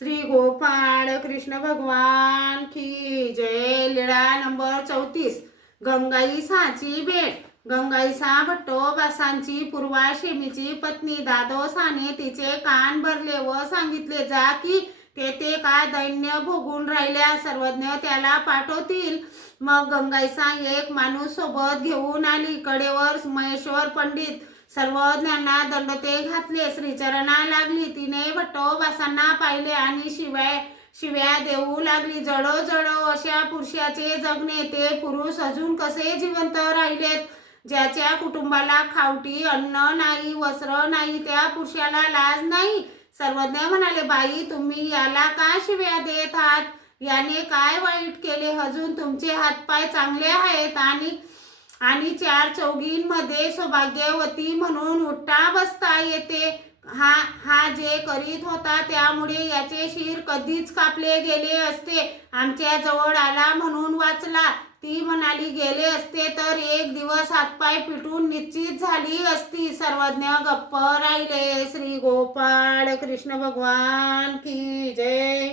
श्री गोपाळ कृष्ण भगवान की जय। लीळा नंबर 34। गंगाईसाची भेट। गंगाईसा भट्टोबासांची पूर्वाशिमीची पत्नी दादोसाने तिचे कान भरले व सांगितले, जा की तेथे काय दैन्य भोगून राहिल्या, सर्वज्ञ त्याला पाठवतील। मग गंगाईसा एक माणूस सोबत घेऊन आली। कडेवर महेश्वर पंडित सर्वज्ञांना दंडते घातले, श्रीचरणा लागली। तिने भट्टोबासांना पाहिले आणि शिव्या देऊ लागली। जडो जडो अशा पुरुषाचे जगणे, ते पुरुष अजून कसे जिवंत राहिलेत? ज्याच्या कुटुंबाला खावटी अन्न नाही, वस्त्र नाही, त्या पुरुषाला लाज नाही। सर्वज्ञ म्हणाले, बाई, तुम्ही याला का शिव्या देत आहात? याने काय वाईट केले? अजून तुमचे हातपाय चांगले आहेत आणि चार चौघींमध्ये सौभाग्यवती म्हणून उठता बसता येते। हा जे करीत होता त्यामुळे याचे शिर कधीच कापले गेले असते। आमच्या जवळ आला म्हणून वाचला। ती म्हणाली, गेले असते तर एक दिवस हातपाय पिटून निश्चित झाली असती। सर्वज्ञ गप्प राहिले। श्री गोपाळ कृष्ण भगवान की जय।